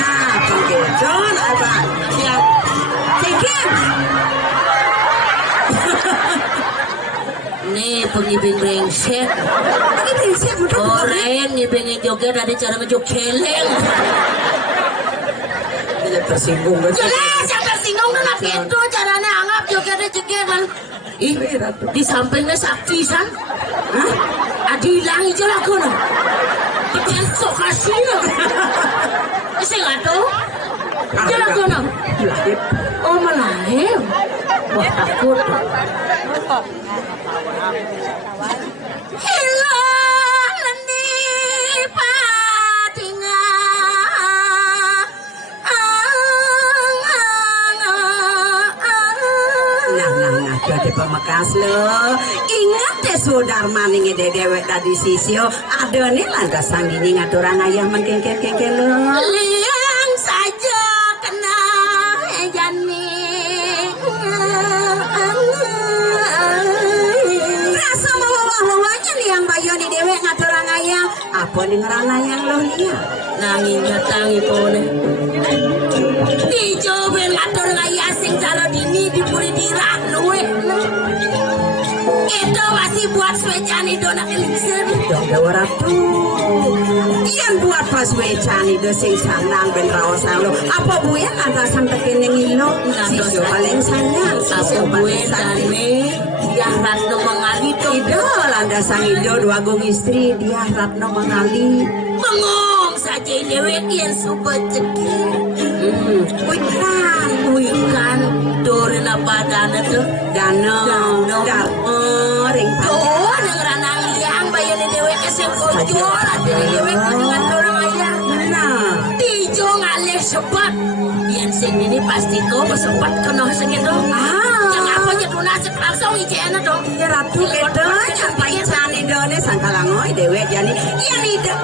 Nah, pagkecon apa? Ya, cekip. Nih pengibing brengsek. Ini brengsek betul. Orang ngibingin joget ada cara ngejuk keleng. Dia tersinggung kan? Jelas yang tersinggung kan gitu caranya anggap joget kan. Ih, di sampingnya sakti san. Hah? Adi hilang aja lah kan. Dikensok kasih lah. Saya nggak tahu. Jalan kan? Oh melahir. Wah takut. Hello, Lani Patinga. Nah, jadi pemakas lo. Ingat deh Sudarma nih dewek tadi sisio. Ada nih lantas sanggini ngaturang ayah mengkengkel lo. Liang saja kena jani. Rasa mawa-mawanya nih yang bayo nih dewek ngaturang ayah. Apa nih ngerang ayah lo lihat? Nanging ngetangi pone. Dicobain ngaturang ayah sing calo dini dipuri dirak luwe. Itu masih buat swecani dona elixir. Dewa ratu. Iyan buat pas swecani do sing sanang ben raosan lo. Apa buyan lantasan tekin yang ilo. Sisyo paling sanang. Apa buyan dane. Dia ratno mengali to. Ido landasan ido dua gong istri. Dia ratno mengali. Mengong saja dewek yang super cekir. Wikan dorin apa dana tuh? Dana ring tuh ngeranang liang bayar dewek kesem kojol ada dewek dengan orang ayah. Nah, tijo ngalih sebat. Yang sing ini pasti kau bersebat kena segitu. Yang apa jatuh nasib langsung ikan dong. Ya ratu itu nyampai sana done sangkalangoy dewek jadi yang itu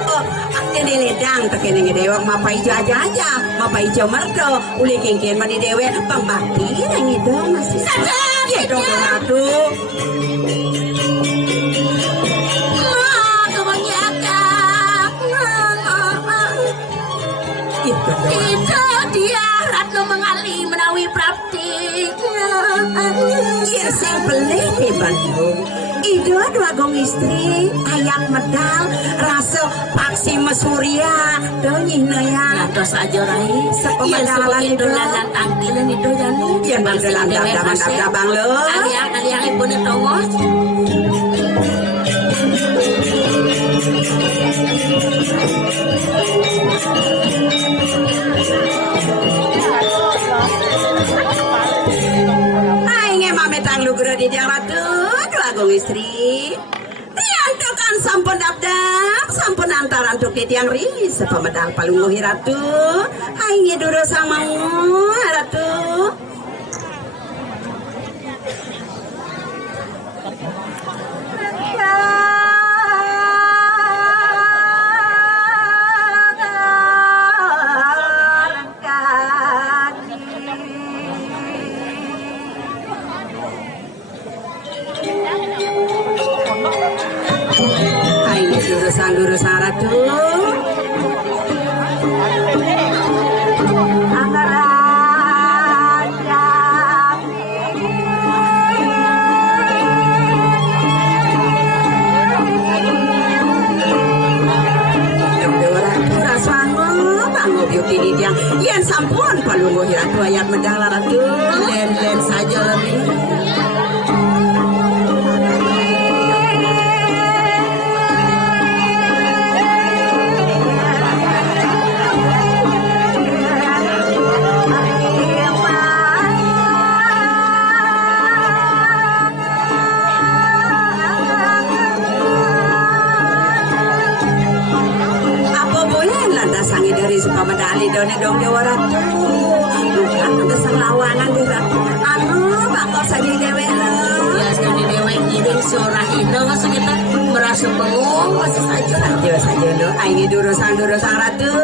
ini ledang tekening dewek mapai aja mapai merdo uli kengken mani dewek pembakti yang itu masih sadar ya dong ratu. Itu dia Ratno mengali menawi prapti. Iya sing pelih di Bandung. Ido dua gong istri ayam medal rasa paksi mesuria donyih ya. Natos aja rai. Sepemadalan itu lalan tangkilan itu jani. Iya bandalan dabang lo. Aliang ibu netongos. Di Jakarta dua gong istri riantokan sampun dap sampun antaran tukit yang ris pemedang palungguhi ratu hai duro sama ratu Durusan ratu Yen sampun palungguh ratu ayat medal ratu len saja lebih. Medali done dong dewa ratu bukan ada selawanan di ratu anu bakal saja dewe ya saja dewe ini surah itu maksudnya merasa bengong masih saja lo ini durusan ratu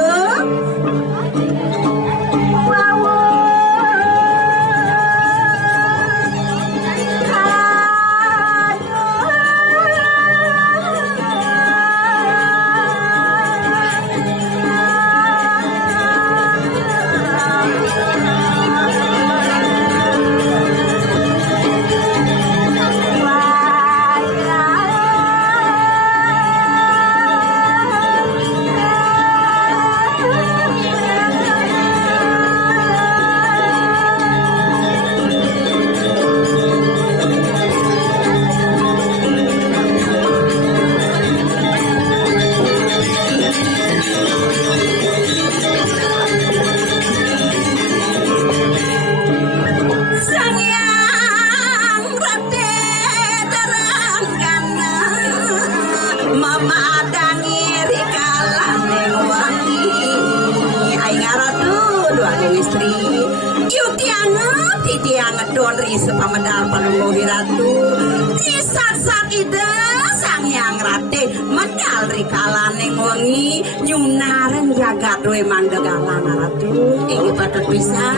Ri sepamedal panunggohi ratu isat-sat ide sang yang rate medal rikalaning wengi nyunaren jagat we mandagalang ratu inggih patut bisa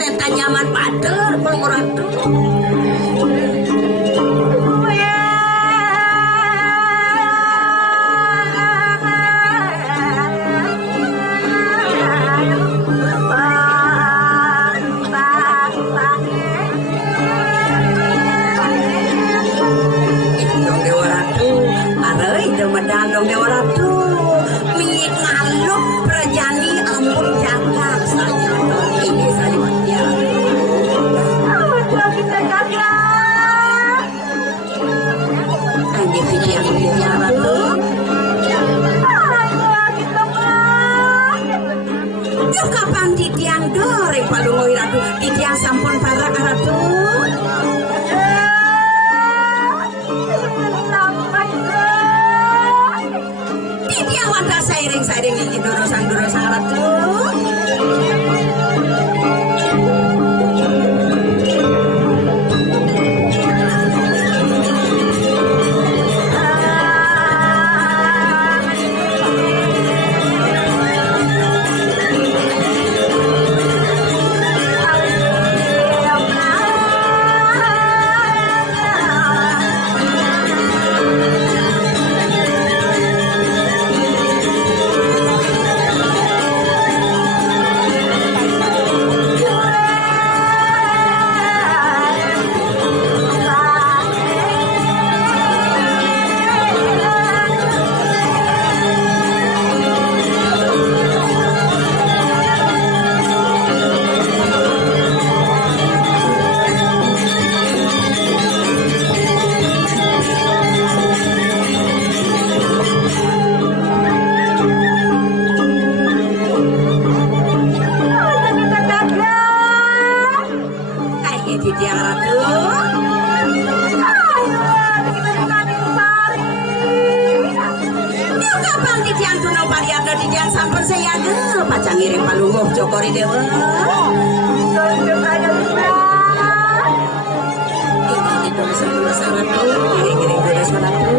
teta nyaman pader pelung ratu Dong Dewa Ratu minyak ngaluk perjani ampun jagat saja ini saya ya kita gagal angin pikir ya Ratu yuk kapan titiang dore palungoi Ratu titiang sampun para Ratu sairing ini dorosang Ratu ngiring palungguh Jokori Dewa ini itu sebelum Ratu ngiring Ratu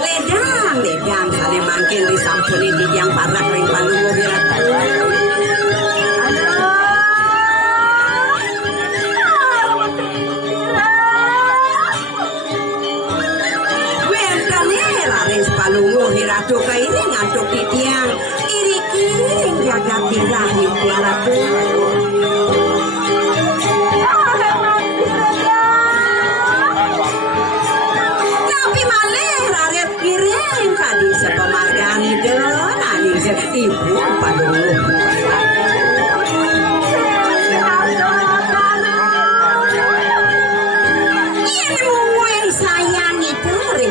ledang kali mangkin disampuni di yang parak ring palungo Ratu. Palungo Ratu kaini ngantuk di tiang iri-iri jaga tinggal di Ratu. Tapi malih rakyat kirim tadi sepemargan itu nani ibu palungo.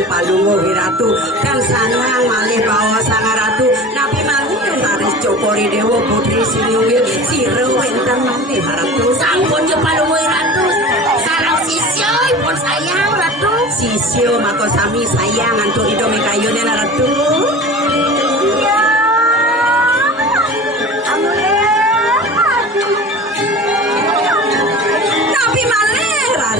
Palungo Ratu kan sanang malih bawa sang ratu nabi malih laris cokori dewa putri sinyungil siro enten malih ratu sampun je Palungo Ratu sarang sisyo pun sayang ratu sisyo mako sami sayang antuk idome kayune ratu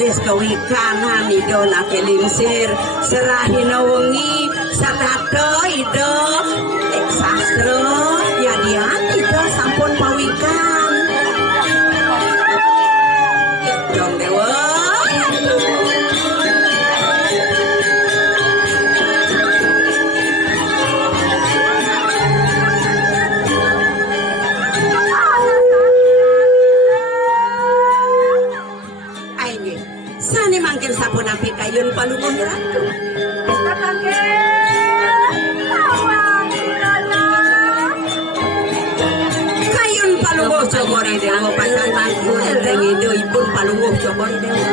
kewikanan idona kelingsir serahina wengi satato ido sastro yadian ido sampun pawikan dong dewa sapun api kayun Palungo Ratu. Kayun Palungo Cokori Dewa pasang tangku eleng ido ipun Palungo Cokori Dewa.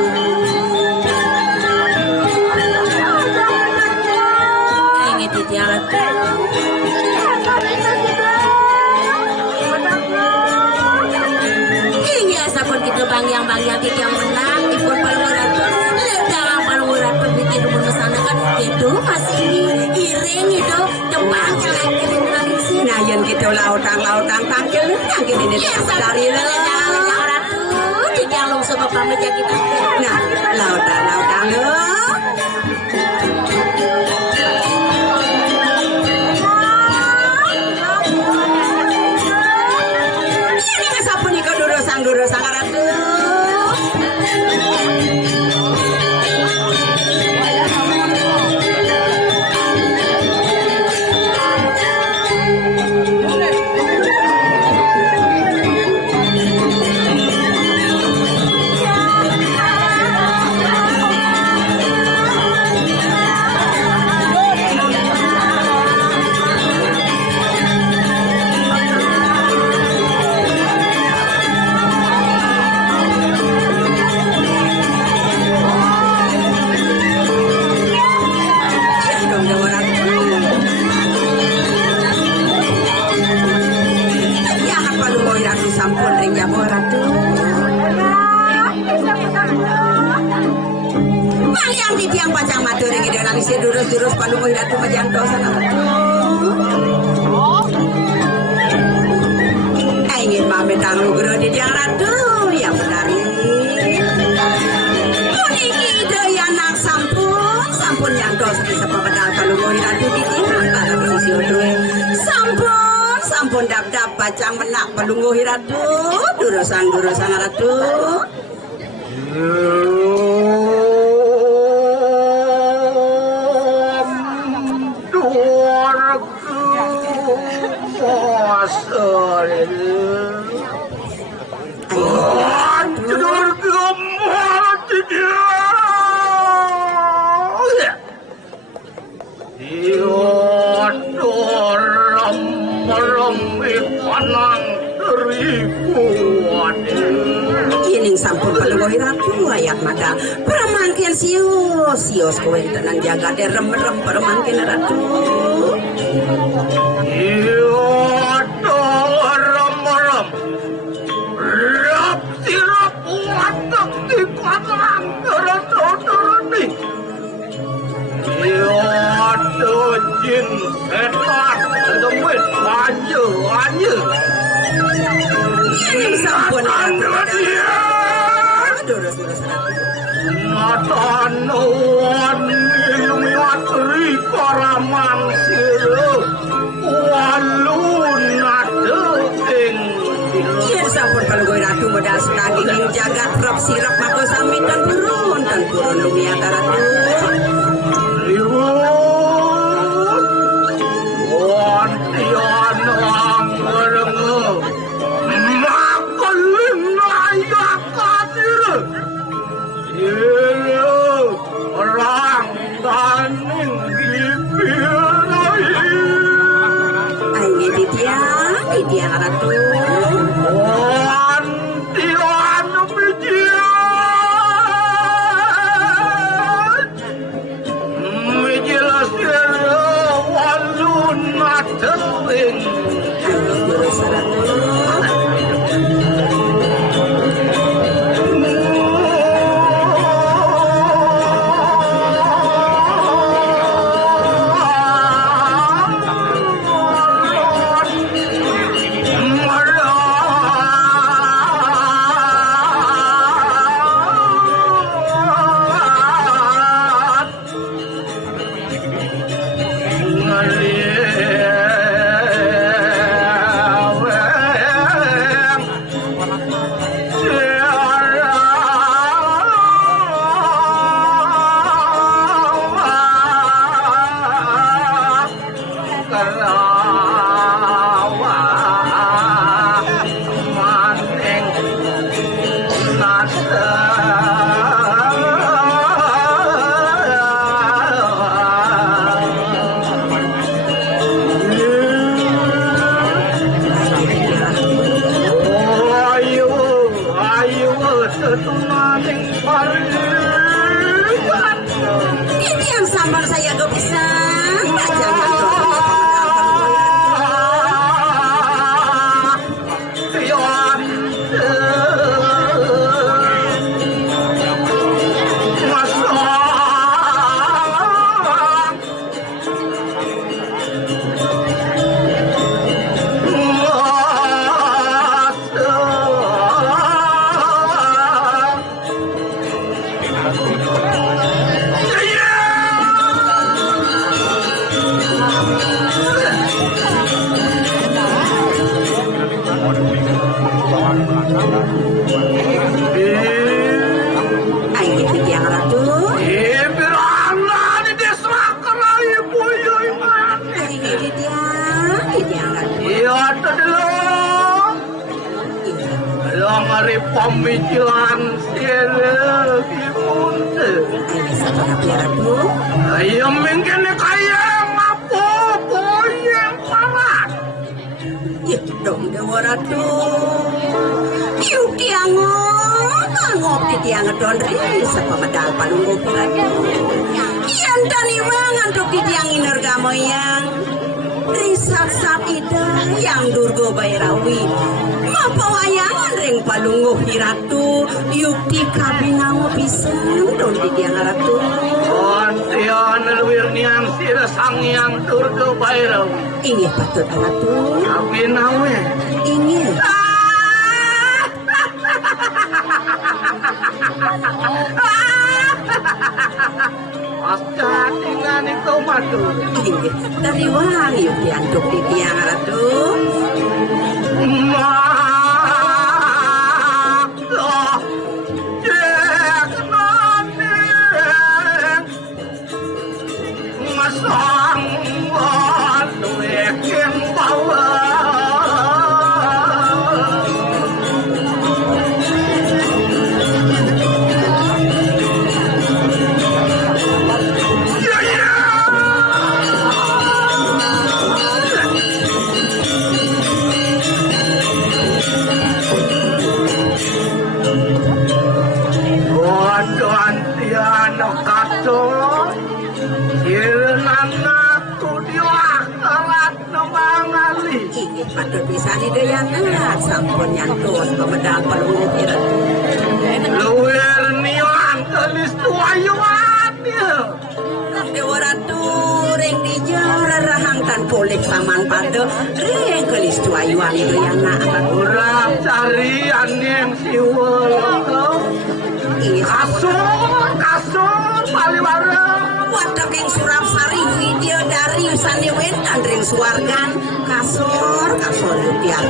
Ini tiara. Ini sapun kita bangyang yang menang ipun Palungo Ratu. Itu masih iring itu depan jalan kirim tradisi. Nah yang kita lautang tangkil yang kita ini dari Ratu tidak langsung bapak meja kita. Nah lautang ini kesapu nih dulu sang Ratu. Yang pacang matur ing dalan isi durus-durus Palungo Ratu majanto sana. Ingin pamit anggro di Tiang Ratu yang menari. Puniki ide yang nak sampun yang dos di sepedal Palungo Ratu di tiang para sisi odoe. Sampun dap pacang menak Palungo Ratu durusan Ratu. Ining sampun Palungo Ratu ayak mata permangkin sios kowen tenan jaga de rem-rem permangkin Ratu. Jin setan demit anjir ini sampun Natanoan ilmiat riko Raman sirup walun adeng Iya sampun palungguh ratu modal senaging ing jagat rap sirap mako sami dan purun dumiaka ratu riwut wantian anggerenge makelin ayakatir iya orang taning dipirai ayo didiang ratu wantian bijian mijilasir walun adeng ayo ratu pemikiran sirep imunte ayo mungkin kaya ngapo boyeng parat ya dong dewa ratu yuk tiangop di tiang don risa pemadal palunggo ratu yang tani wangan tuk di tiang inerga moyang risat sap ida yang durgo bayrawi apa wayangan ring palunggo ratu yukti kabinango pisan don di tiang ratu Antian wirnian sira sang yang durga bayrawi ini patut ratu kabinawe ini pasca dengan itu madu dari wangi yukti antuk di tiang ratu patut bisa didayana sampun nyantos pemedang pelunggup ratu luwer nian kelis tuayuan dewa ratu ring dijar rahang tan polik saman pada ring kelis tuayuan didayana urang cari aneng siwul kasur paliwara wadak yang surap sari video seriusan wentan ring suargan kasur tiang.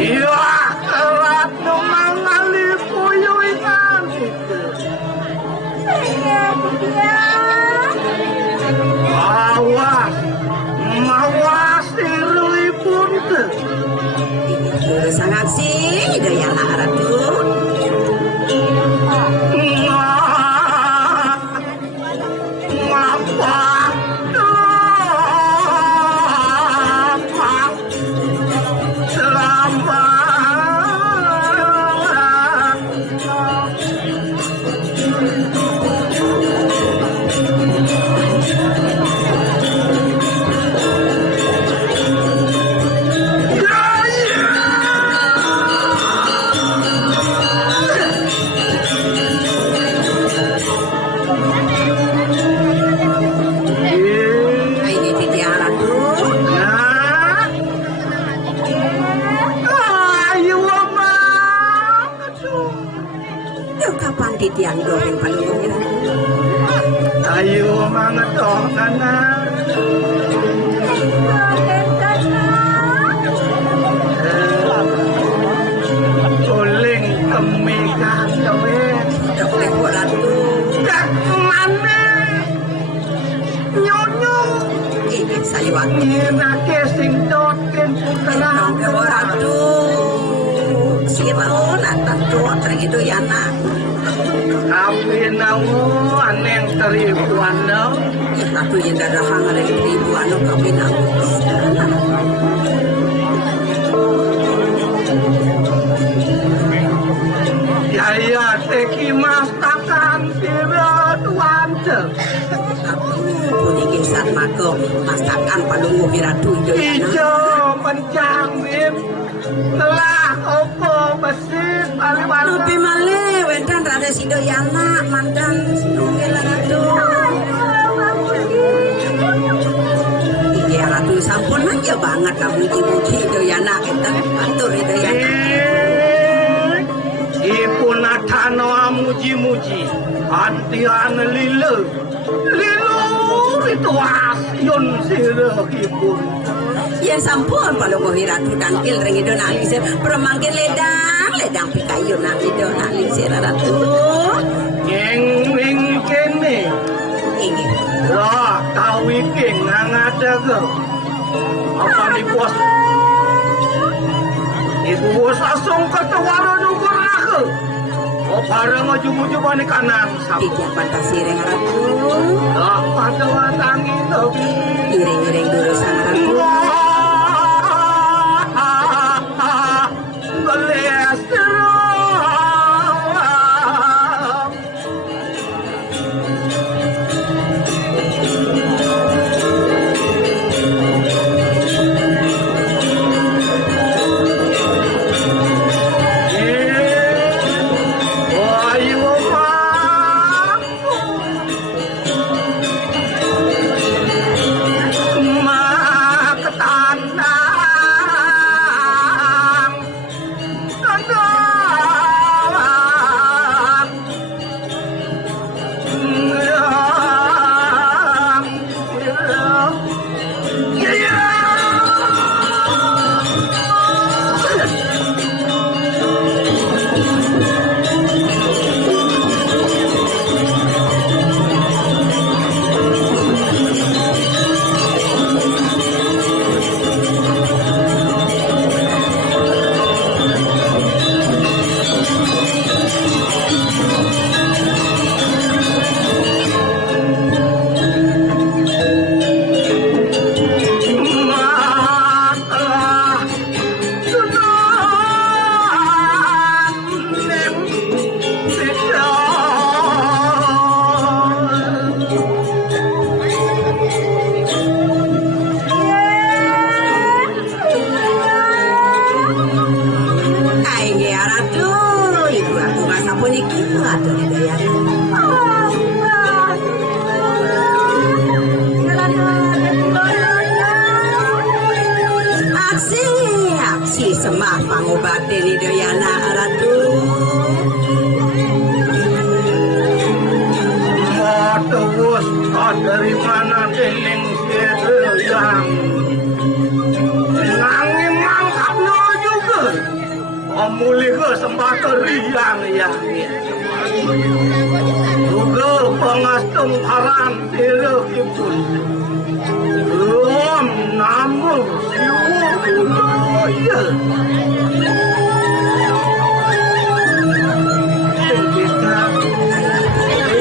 Iya, kerat mengali puyuikan itu. Mawas iripun ke. Ini sangat sih daya Ratu. Tiang goreng palung. Ayo mangetok nana. Guling kemikan kowe. Dok Ratu. Dak mana? Nyonyo. Iki sayuan. Nyenake sing dotken putra. Dok Ratu. Sirau natan dot itu ya nak. Tapi namu aneng teribuan no. Ratu yang darah hangat dari ribuan no kami namu. Yaya teki masakan tidak wante. Punikin saat mako masakan palungu Ratu Ijo mencangin telah opo besit paling lebih malih wendan rada sidoyana mandan sinunggil Ratu. Iya Ratu sampun aja banget kamu muji-muji doyana kita atur doyana. Ipun atano muji-muji antian lile itu asyun sirah ipun. Ya sampun palungu Ratu tangkil ring itu nangis permangkin ledang pikayu nangis Ratu. Ngeng kene. Ingin. Lah tau iki ngangada ke. Apa ni bos? Ibu bos langsung ke tawaro nukur ke. Oh bareng maju-maju bani kanan. Tidak fantasi ring Ratu. Lah pada watangi tapi. Iring-iring dulu sang Ratu. Semah pangobatin Hidayana Ratu. teriang yang juga pengastem haran direhipun belum namun siwa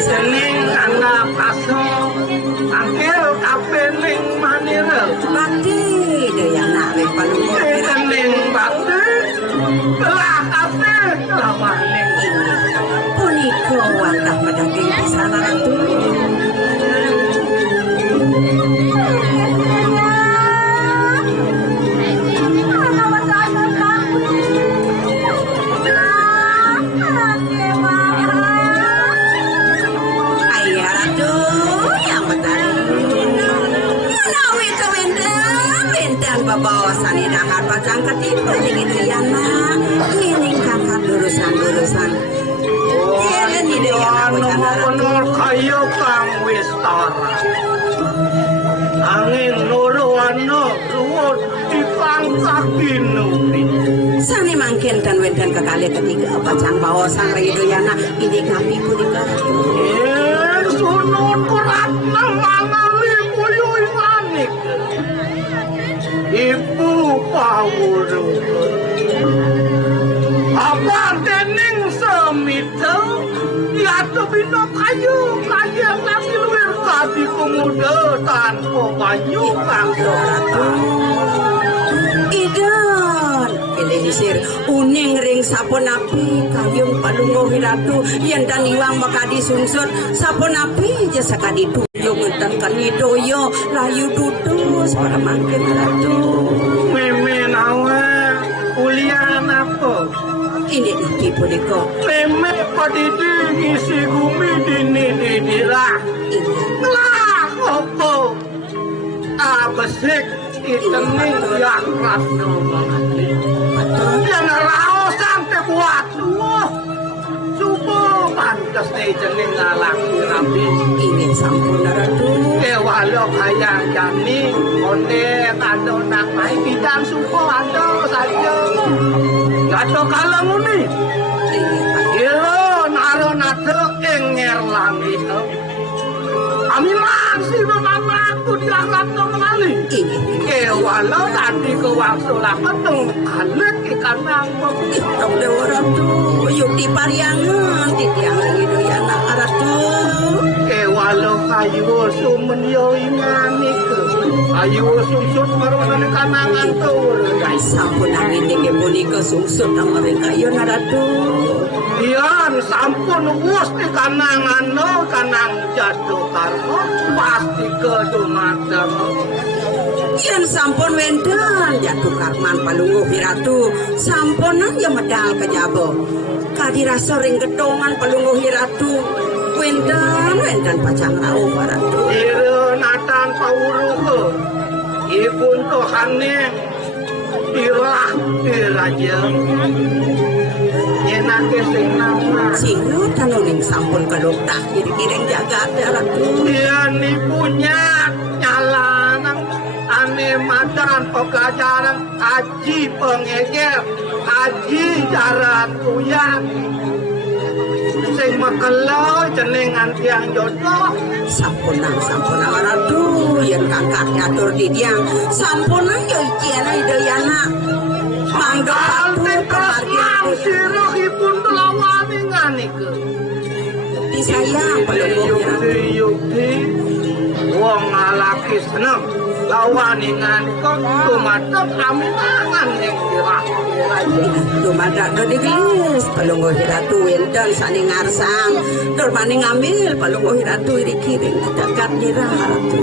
sening anak aso angkel kapening manira Bakti Dayana we Palungguh sening bakti telah kape telah maning punika wantah pedaging pisana ratu. Ayah ratu yang betari menawi kewendang bentang babawasan idahar pacang ketipu dingin Dayana ining kakak lulusan menor kayo kang wistara angin noroano luwot dipangkat dinuri sani mangkin kan wenten kekali ketiga pacang bawasan Rai Dayana ini kami punika sunun kuratna mangali puyuh manik ibu pawuru apa dening semita yaitu bina kayu kaya lagi luwir kadi pemuda tanpa banyu bangsa idan Elisir uning ring sapon api kayung Palungguh Ratu yen dan iwang makadi sungsut sapon api jasa kadi tuyung dan kanidoyo layu dudus para mangkin Ratu meme nawe kuliah apa ini iki punika meme padidi ngisi bumi dini didirah lah opo abesik itening yang ratu yang raos sampai buat subuh pantas nih jening ngalang rapi ini sampun Ratu kewalo kaya jani onde kado nang mai bidang subuh ado saja kado kalang uni ilo naro nado enger langit kami masih menamaku di aklat kembali kewalo tadi ke waktu lapan dong kalik ikan nangkep Tong Dewa Ratu yuk di pariangan di tiang Dayana Ratu kewalo kayu sumen yo ingani ke ayu sungsut marwana kanangan tur guys sampun angin niki punika sungsut amaring kayu Ratu Ian sampun wus di kanangan no kanang jatuh karmo pasti ke dumateng yen sampun wenten jatuh karman Palungguh Ratu sampunan ya medal kejabo kadirasa ring gedongan Palungguh Ratu wenten pacang rauh Ratu ira natan pawuruh ibun tohane dirah diraja nyenake sing nama singgo tanuning sampun keluktak kiring jagat Ratu dia nipunya nyalanang ane madan pekajaran haji pengeger haji jaran kuyan sing makelo jenengan tiang jodoh sampunang Ratu yen kakak nyatur di tiang sampunang yo ikiana Dayana manggal tekasnang sirahipun telawani nganike di sayang Palungguh Ratu yukti wong alaki seneng lawani nganike tumatep kami tangan ning dirah dumadak do digelis Palungguh Ratu wenten sani ngarsang tur maning ngambil Palungguh Ratu dikiring dekat dirah Ratu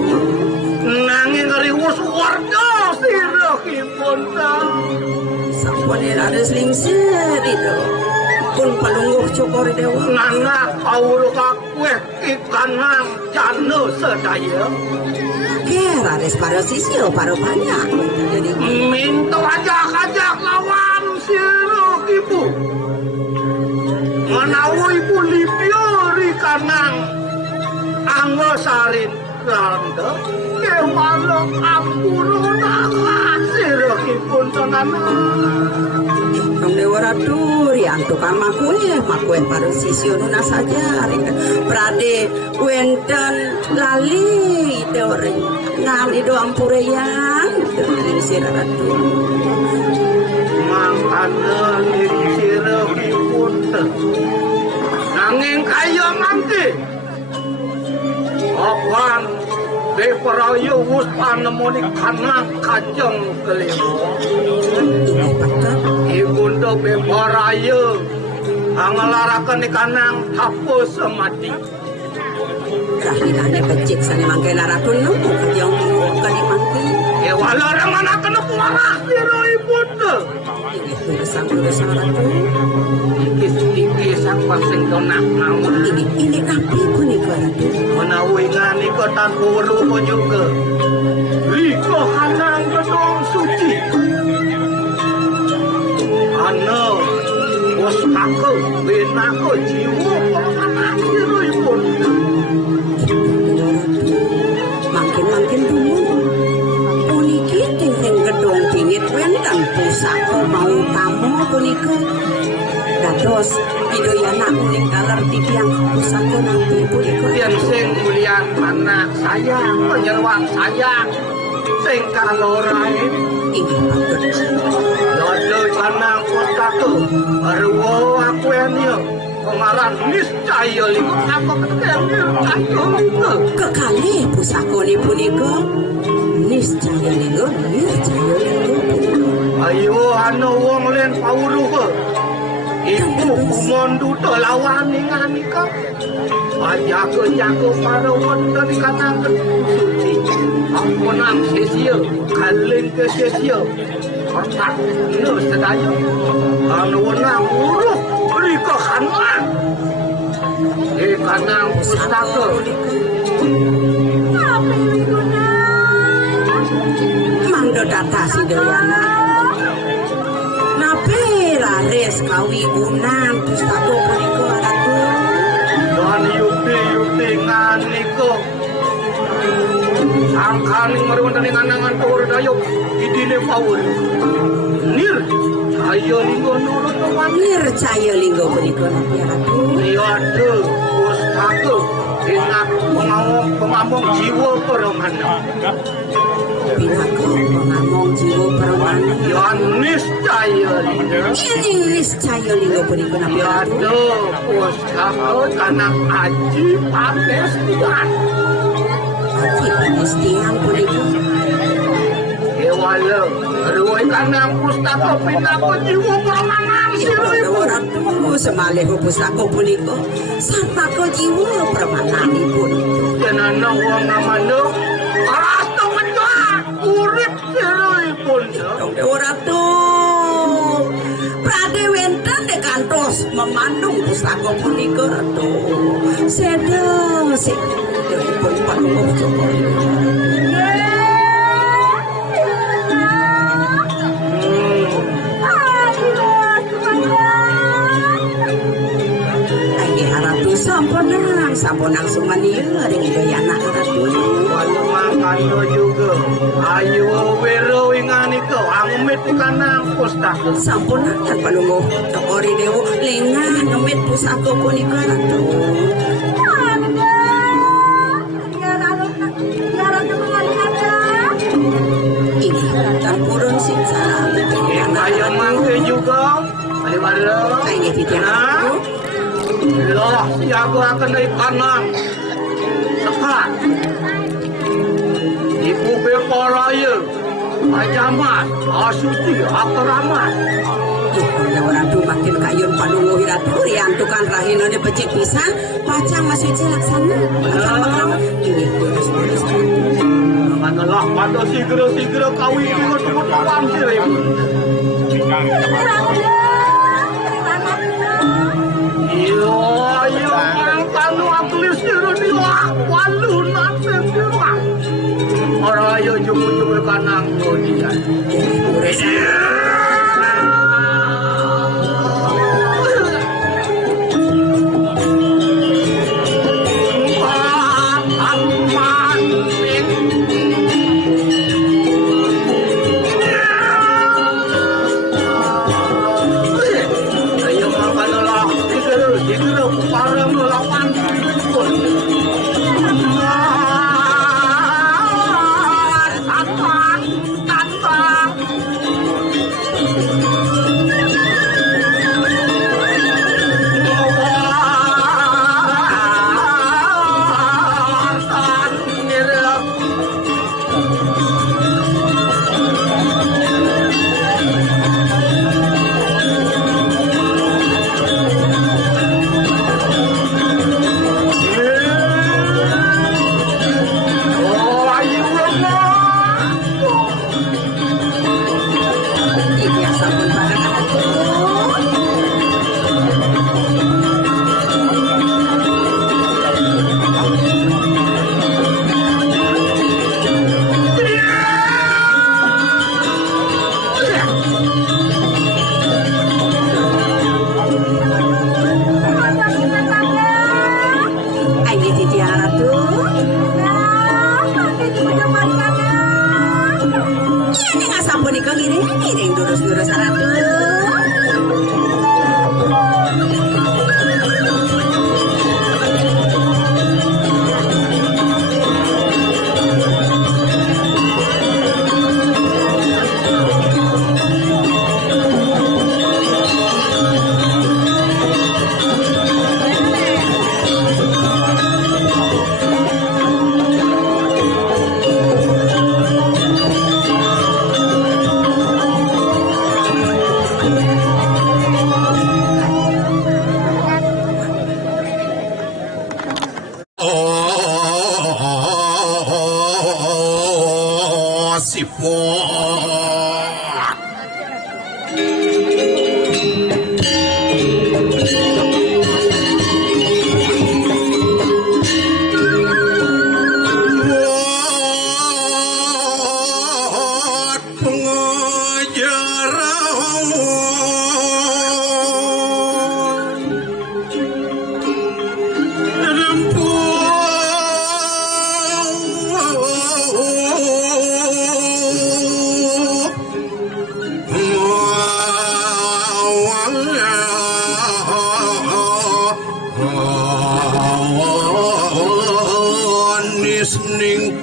nanging riwus warga sirahipun sampun laris lingsir itu pun Palungguh Cokor Dewa nangak pawuruh kakueh ikanang jana sedaya laris paro sisio paro banyak jadi minta ajak-ajak lawan sirah ibu menawi ibu lipiori kanang anggo sarin randa kewalo ampuruna kasiripun tenan. Kang Dewa Ratu rianto kan makue paru sisiono saja Prade wenten lali teori ngali doang pureyang dari Sira Ratu. Mangkana siripun nanging kaya mangke awan beprayo wus panemoni kana kajeng kelima ibunda beprayo angelaraken kanang tapo semati rahilane becik sane mangke Ratu nu kajeng kali mangke e walarang anaken puarah sira ibunda sang Ratu iki sang pasing donak mawon ini nabi punika Ratu menawi nganika tanpa weruh juga rika kanang gedung suci ana pustaka benako jiwa pemanak siripun makin dulu puniki ting gedung dingit wenten pusaka mau tamu punika dados Widoyana uling dalam tiang pusaka nanti punika yang sing mulian anak saya penyerwang saya sing kalorae inggih patut dodo kanang pustaka arwa aku enyo pengaran niscaya lingkup apa ketemu kekali pusakane punika niscaya linggo ayo ana wong len pawruh ibu kumonduta lawani nganika jago para wonten kanang suci ampunang sesia kaleng ke sesia ortak no sedaya ana wenang uruh rika khanan kanang pustaka mangdo data si Widoyana napi laris kawi unang pustaka punika Ratu dan yupi nganika sangkaning marwonten ing anangan tur dayok idine pawur nir caya linggo nurut Nir caya linggo punika napi Ratu Riyade pustaka ingat pemamong jiwa permana pinaka pemamong jiwa permana yan niscaya ini niscaya linggo punika napi Ratu Riyade pustaka tanah aji pamestian Aji pamestian punika Kewala ruway kanang pustaka pinako jiwa permana Dewa Ratu semalih pustaka punika sarta jiwa permananipun Janana wong namanya Ratu menjual urip siripun Dewa Ratu Prade wenten dekantos memandung pustaka punika Ratu seda sedheripun panunggung Joko sampunang sumanieu ring Widoyana Ratu walau mangkano juga ayo wero inganika angmit kanang pustaka sampunan panunggung Tokori Dewa lengah nemit pusaka punika Ratu ini dan purun siksa ayo mangke juga balik-balik inggih Widoyana loh siaga akan dari kanan sekat ibu beporaya ajamat asuti akeramat Dewa Ratu makin kayun panungguhi Ratu riantukan rahina de becik pisan pacang masih laksana ini terus katalah pada sigera kawin juga tunggu tawang sirip Iyo orang kanu aklis sira diwa walu nate diwa ora yo jumu kanang kodian sifat. Ning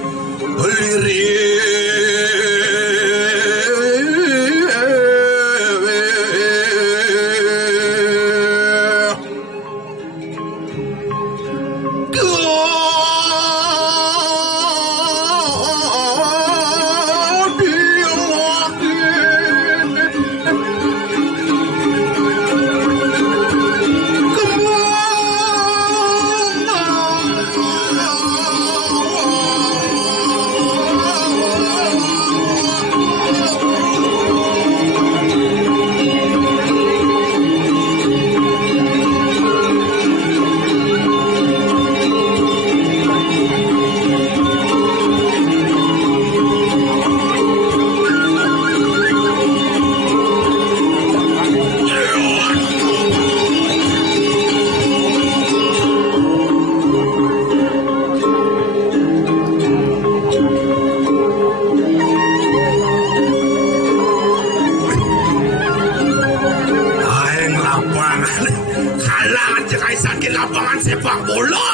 lapangan sepak bola.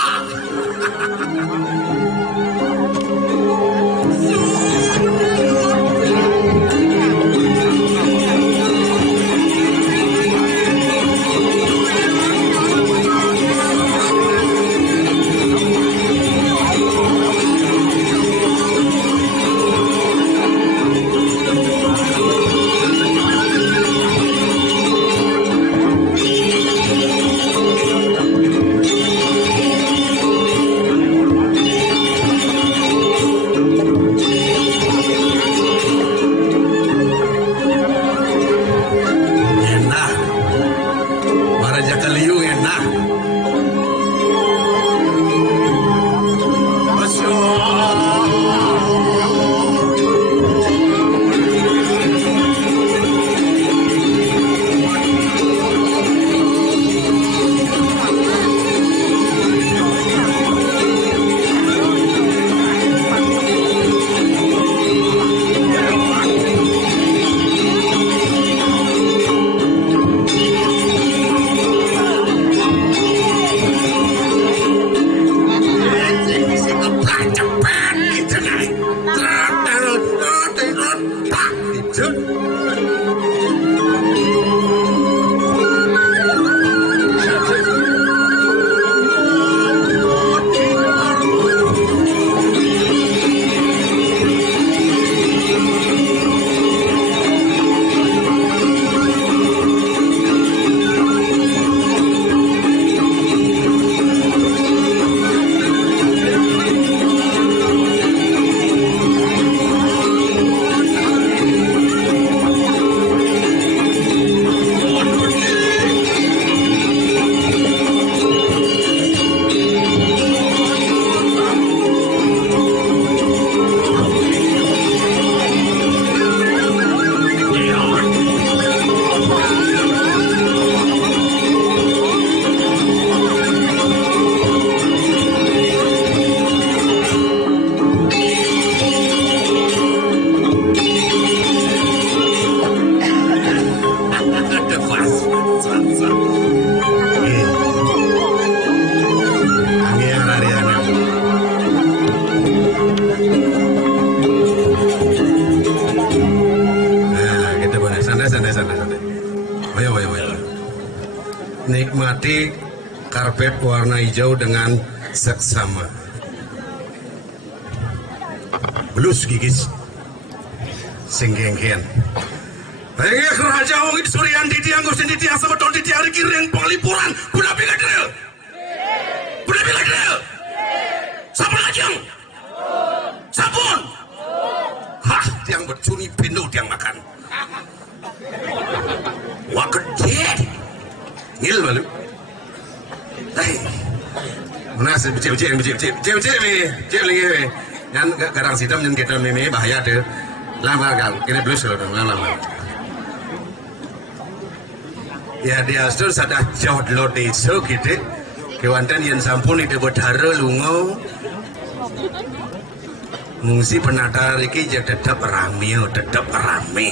Nikmati karpet warna hijau dengan seksama. Belus gigis singgengken. Ayo keraja wong itu surian di tiang gusin di tiang sama di tiang kiring penglipuran bulan bilang drill. Bulan bilang drill. Sabun aja. Sabun. Hah, cek lagi kan garang sitam yang kita meme bahaya deh lama kan ini blues loh lama ya dia sudah sadar jauh lo deso gitu kewanten yang sampun itu berdara lungo ngungsi penata riki jadi tetap rame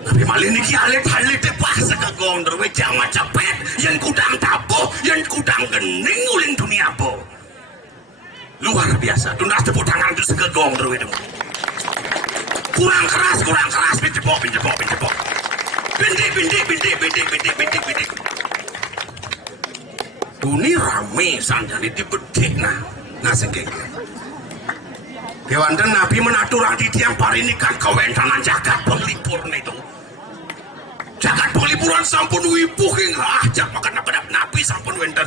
tapi malah ini kialit pas segagong terwe jangan cepet yang kudang tapo yang kudang gening uling dunia po luar biasa tunas tepuk tangan itu segagong terwe itu kurang keras pinjepok bintik ini rame sanjani dibedik nah sengkeng kewanten nabi menaturang di tiang parinikan kawentanan jagat penglipur itu jagat penglipuran sampun wipuking ajak makan nabi sampun wenten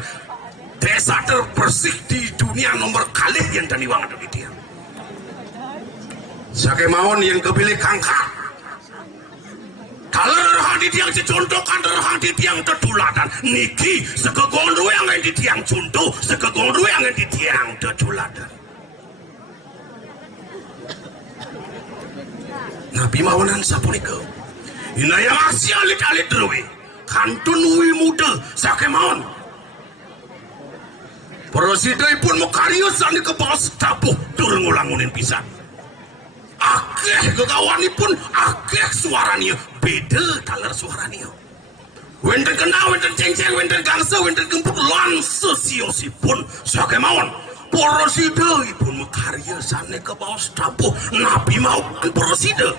desa terbersih di dunia nomor kali yang dan iwang ada di tiang sakemawon yang kepilih kangkar kalau derhang di tiang dicontohkan derhang di tiang tertulatan niki segegondru yang di tiang contoh segegondru yang di tiang tertulatan nabi mawanan sapunika ina yang asli alit terwe kantun wi muda sakemawon Presiden pun mekarius ane ke bawah tapuh turun ngulangunin pisan akeh kegawanipun akeh suaranya beda talar suaranya wenten kenal wenten cengceng wenten gangsa wenten gempur lanse siosipun sakemawon Presiden pun mekarius ane ke bawah tapuh nabi maupun presiden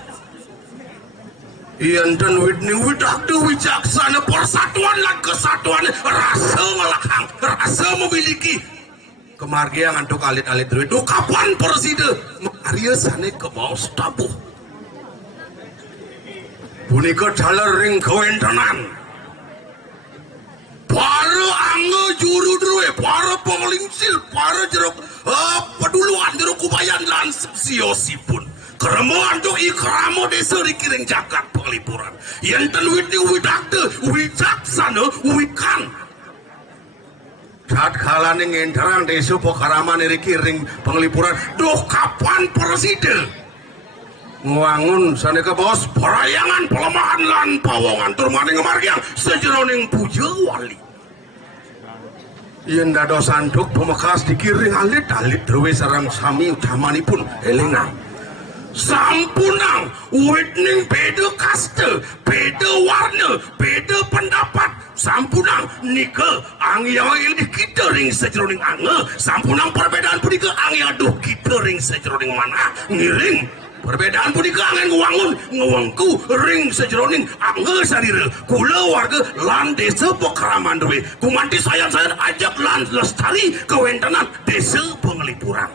Ian dan Whitney widakdu wijaksana persatuan dan kesatuan rasa melahang rasa memiliki kemargian untuk alit-alit itu kapan presiden mengariasane ke bawah tabuh punika dalar ring kawentanan para angga juru druwe para pengelingsil para jeruk peduluan jeruk kubayan lan siosipun keremuan do ikramo desa dikiring jagat penglipuran yang tenwiti widakde wijaksana wikan saat kalane ngenterang desa pokaraman dikiring penglipuran doh kapan presiden ngewangun saneka bos perayangan pelemahan lan pawongan turmaning margiang sejeroning puja wali yen dados sanduk pemekas dikiring alit-alit dewe sareng sami utamanipun elengan sampunang Whitning beda kaste beda warna beda pendapat sampunang nika angya kita ring sejeroning angga sampunang perbedaan punika angya duh kita ring sejeroning mana ngiring perbedaan punika angin ngewangku ring sejeroning angga sarira kula warga lan desa pekeraman dewe kumanti saya ajak lan lestari kewentanan desa penglipuran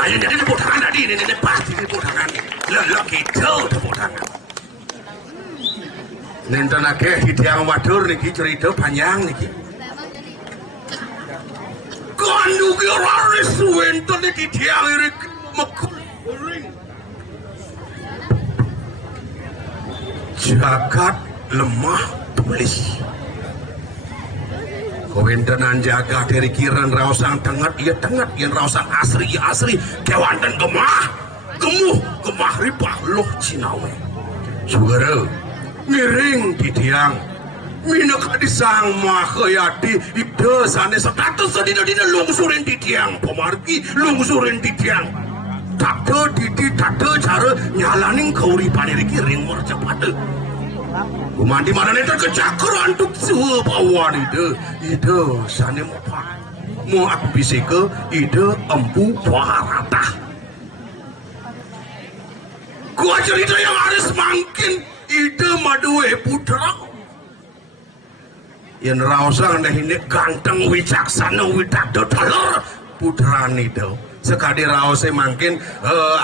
Ayo jadi tepuk tangan tadi, ini pasti tepuk tangan. Lo gitu tepuk tangan. Nenten akeh di tiang wadur niki cerita panjang niki. Kandu ki ora resu enten iki tiang irik mekul ring. Jagat lemah tulis. Kawentanan jaga dari kiran rausang tengat ia tengat yang rausang asri kewanten gemah ripah loh cinawe sugara miring di tiang minak disang mahayati ide sane status dina lungsurin di tiang pemargi lungsurin di tiang takde cara nyalaning kauripan dari kiring mercepat Kumandi mana nih terkecakar untuk semua bawan ide sana mau aku bisa ke ide empu parata. Gua cerita yang harus makin ide madue putra. Yang rausang dah ini ganteng wicaksana widakdo talar putra itu. Sekali rausnya makin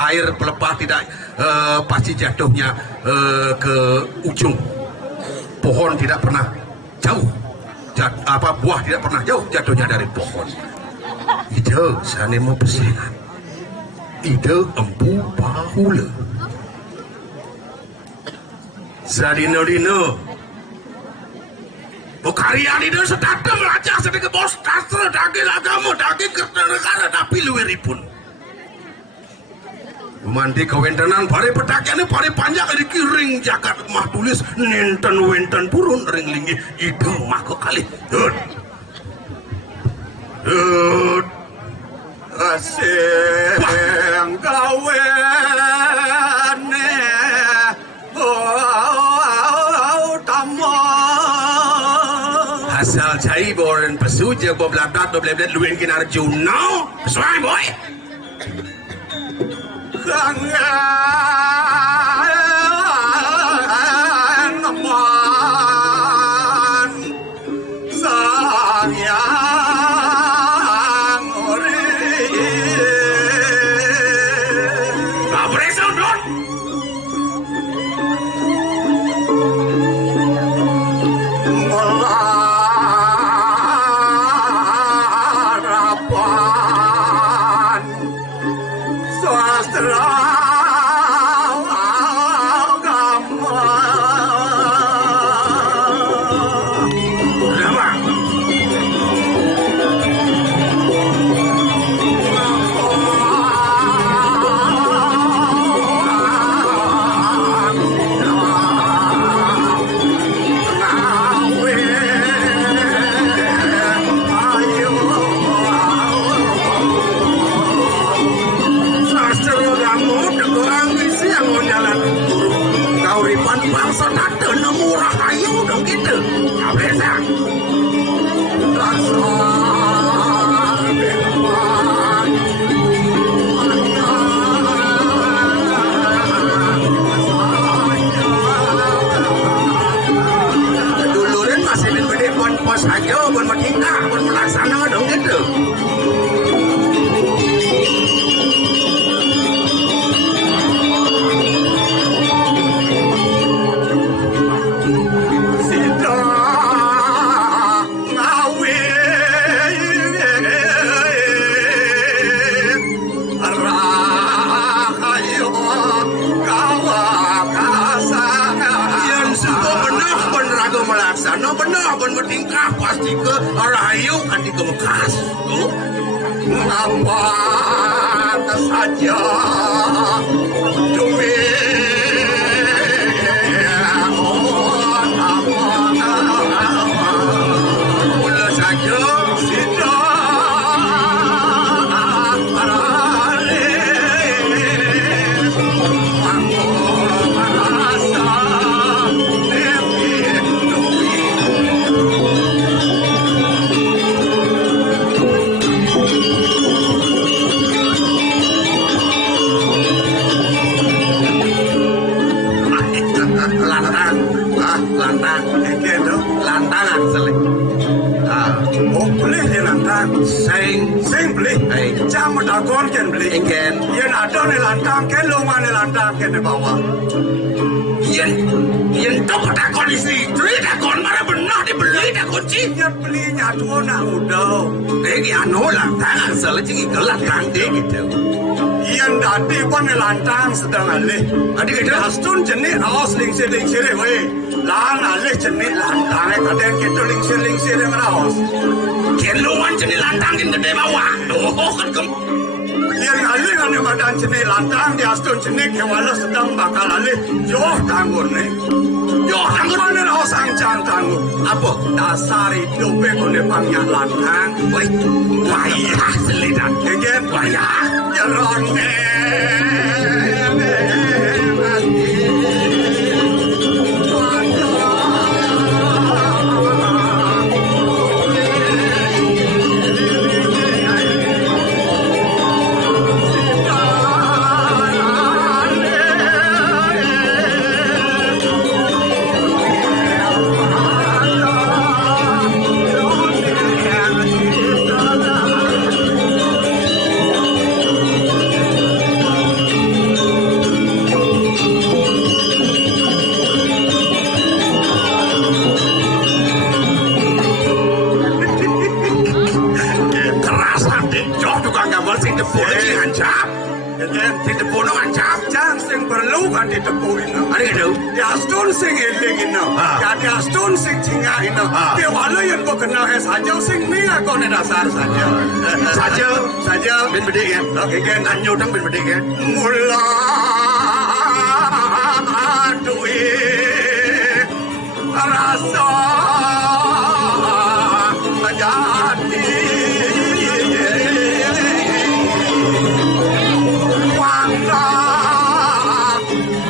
air pelepah tidak pasti jatuhnya ke ujung. Pohon tidak pernah jauh, buah tidak pernah jauh jatuhnya dari pohon. Ide sana mau pesengan, ide empu bahula. Sadino Karya ini sedada melacak sedikit bos kasar daging agama daging kerta negara tapi luwiripun mandi kewentenan pare pedakiannya pare panjang dikiring jagat mah tulis nenten wenten purun ring linggi itu mah kali asing kawene asal cai boren pesuja bobladat bobledet luwin kinar junau suai boy kangen neman sayang uri kapreso don harapan swastra agama kenapa sastra kamu degoang isi yang mau jalan kauripan bangsa tante nemu rahayu dong gitu kapresa dulurin masih gede pon pos aja pon menikah pon melaksana dong gitu sida ngawi rahayu kawakasana yang suka benar pun ragu melaksana benar pun bertingkah pasti ke rahayu kan dikemekas apa saja duit mula saja sida lantangan selek oh beli dia lantang sing beli jam dakon ken beli Ken. yen ada ni lantang ken lungan ni lantang ken di bawah yen tak pada kondisi istri dakon mana benar dibeli dakon cing dia belinya tuh nak udah lagi anu lantangan selek cing gelat kangde gitu yen dati pun ni lantang sedang alih adik gitu Astun jenis awas lingsir weh lan alih jenis lantang kadang kita lingsir dengan awas keluan jenis lantangin gede bawah oh kan kem yang alih kan badan jenis lantang di astun jenis kewala sedang bakal alih joh tanggun ni yo anggur mana awas angcang tanggung apa dasar itu pekone banyak lantang woi wayah selidan again wayah jalan Yen ditepuno ancam jang sing perlu kan ditepuino. Ada gitu. Diastun sing elingino. Ya diastun sing jingahino. Dia wala yen kok kenal saja sing minga kok dasar saja. Saja Ben bedek ya. Oke kan Anyo dang ben bedek ya. mula duwe rasa jadi warna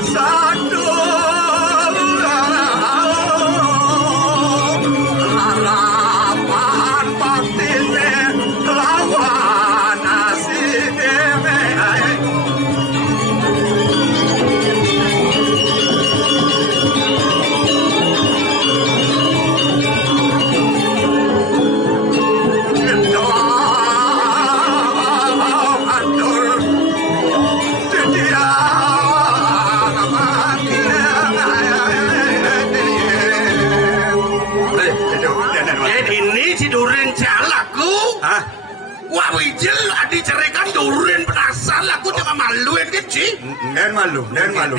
satu harapan batinnya lawan nasibnya. Ini si Duren jalaku. Hah? Wah wijel adi cerekan Duren penasar laku jangan maluin kan Ci. Nen malu.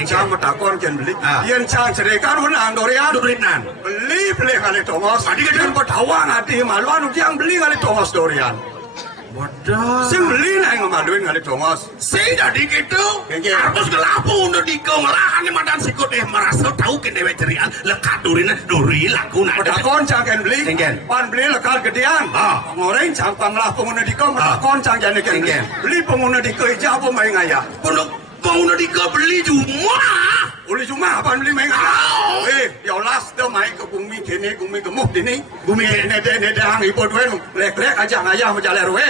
Cang takon ken beli. Yen cang cerekan unang Dorian. Durenan. Beli kali Thomas. Adi kan petawang hati malu anu yang beli kali Thomas Dorian. Wadah. Sing beli na yang maluin kali Thomas. Sing jadi gitu. Harus ngelapu udah dikong lah. Ini madan sikut merasa tahu kan dewe cerian. Lekat Duren laku nada. Petakon cang ken beli. Ken. Pan beli lekat gedean. Ngoreng cang panglah pengguna dikong. Petakon cang jadi ken beli. Beli pengguna dikong ija apa main ngaya. Pengguna dikong beli cuma. Uli cuma apa beli main ngaya. Ya las dah main ke bumi kene bumi gemuk dini. Bumi kene de hang ipot wen. Lek aja ngaya menjaler we.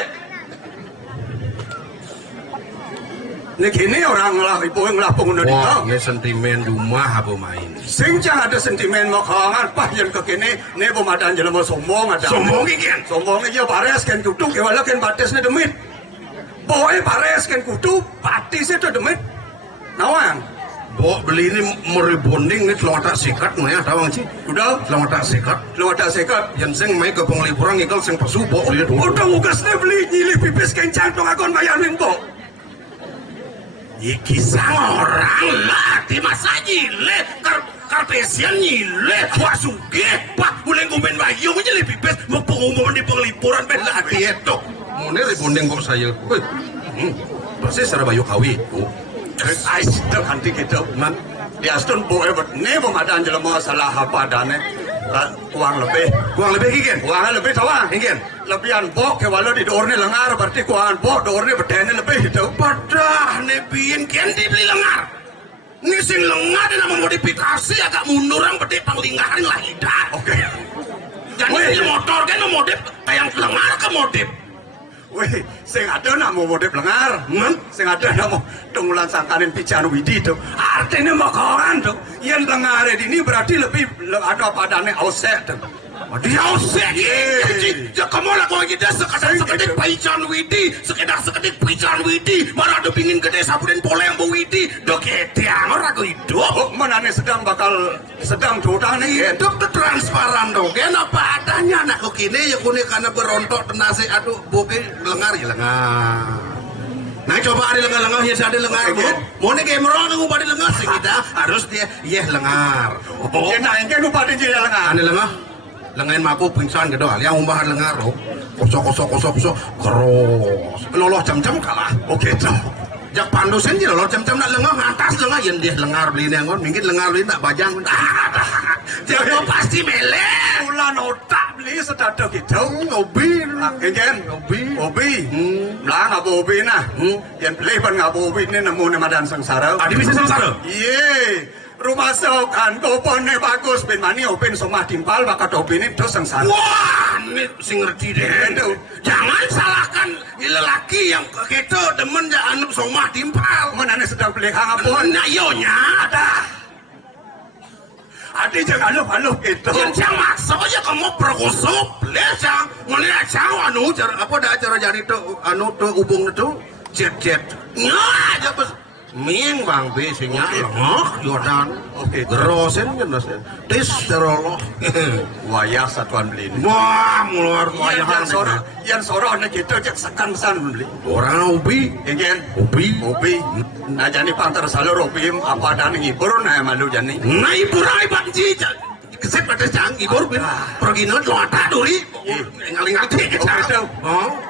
Nek ini orang lah ibu yang lah pengguna di kau. Wah, sentimen rumah apa main? Sing jangan ada sentimen mau kawangan pah yang ke kini. Ne pemadan jalan mau sombong ada. Sombong ikan. Sombong aja pares kan kutu. Kewala kan batasnya demit. Boy pares kan kutu. Batisnya tu demit. Nawang. Bo beli ini meribonding nih selamat tak sikat nih ya tawang sih. Udah. Selamat tak sikat. Lu ada sekat. Yang sing main ke penglipuran ikal sing pesu bo lihat. Udah ugasnya beli nyili pipis kencang tuh akon bayarin bo. Iki sang orang lah di masa nyile karpesian nyile wah suge pak boleh ngomben bayu nyile pipes mau pengumuman di penglipuran bela itu mau ribonding kok saya pasti secara bayu kawi Ais itu kanti gitu man dia stun boe bet ne pemadan jalan mau salah apa dane uang lebih kiken uang lebih tawang kiken lebihan bok ke walau di dorne lengar berarti keuangan bok dorne bedene lebih itu padah nebiin kian dibeli lengar ini sing lengar dan memodifikasi agak mundur yang bede panglingahan lah hidah oke jadi motor kan modif kayak lengar ke modif. Wih, sing ada nak mau modif lengar, sing ada nak mau tunggulan sangkanin pijan widi itu. Artinya mau kawan tuh, yang lengar ini berarti lebih ada padane ausek tuh. Dia ausek ya kamu lah kau kita sekedar pijan widi, sekedar pijan widi, malah ada pingin gede sabun poleng bu widi, doketiang orang kau hidup. Oh, mana nih sedang jodoh nih? Hidup tuh transparan dong, kenapa adanya nak kau kini ya kuni karena berontok tenasi aduh boke lengar ya lengar. Nah coba ada lengar ya ada lengar bu. Mau nih kayak merong nunggu pada lengar sih kita harus dia lengar. Oh, nah ini lupa dia jadi lengar. Ane lengar, lengain maku pingsan gitu. Yang umbahan lengar loh. Kosok keros. Loloh jam-jam kalah. Oke tuh. Jak pandu sendiri loh jam-jam nak lengar ngatas lengar yang dia lengar beli nengon. Mungkin lengar beli tak bajang. Jadi pasti melek. Ulan otak beli sedadak gitu. Obi, Kengen, obi. Lah ngapa obi nah? Yang beli pun ngapa obi ini nemu madan sengsara. Adi bisa sengsara? Iya. Rumah sokan kopone bagus ben mani open somah timpal bakat obi ini terus sengsara. Wah, ini sing ngerti deh. Jangan salahkan lelaki yang gitu demen jangan somah timpal. Mana sedang beli hangapun? Nah, yonya ada. Adi jangan aluh gitu. Yang maksa aja kamu perkosop, lesang, ngeliat cang anu cara apa dah cara jadi tuh anu tuh ubung itu cet. Nah, aja Mieng bang B singnya lemah Jordan. Oke, gerosen kan tes terolok. Wayah satuan beli ini. Wah, mular wayahan Yang sorot nih kita cek sekan beli. orang ubi, Ingin ubi. Nah jadi pantar salur ubi apa dan ngibur nah malu jani. Nah ibu rai bang Jija. Kesep pada canggih ibur pergi nol lo ada duri. Ngaling-ngaling. Oh.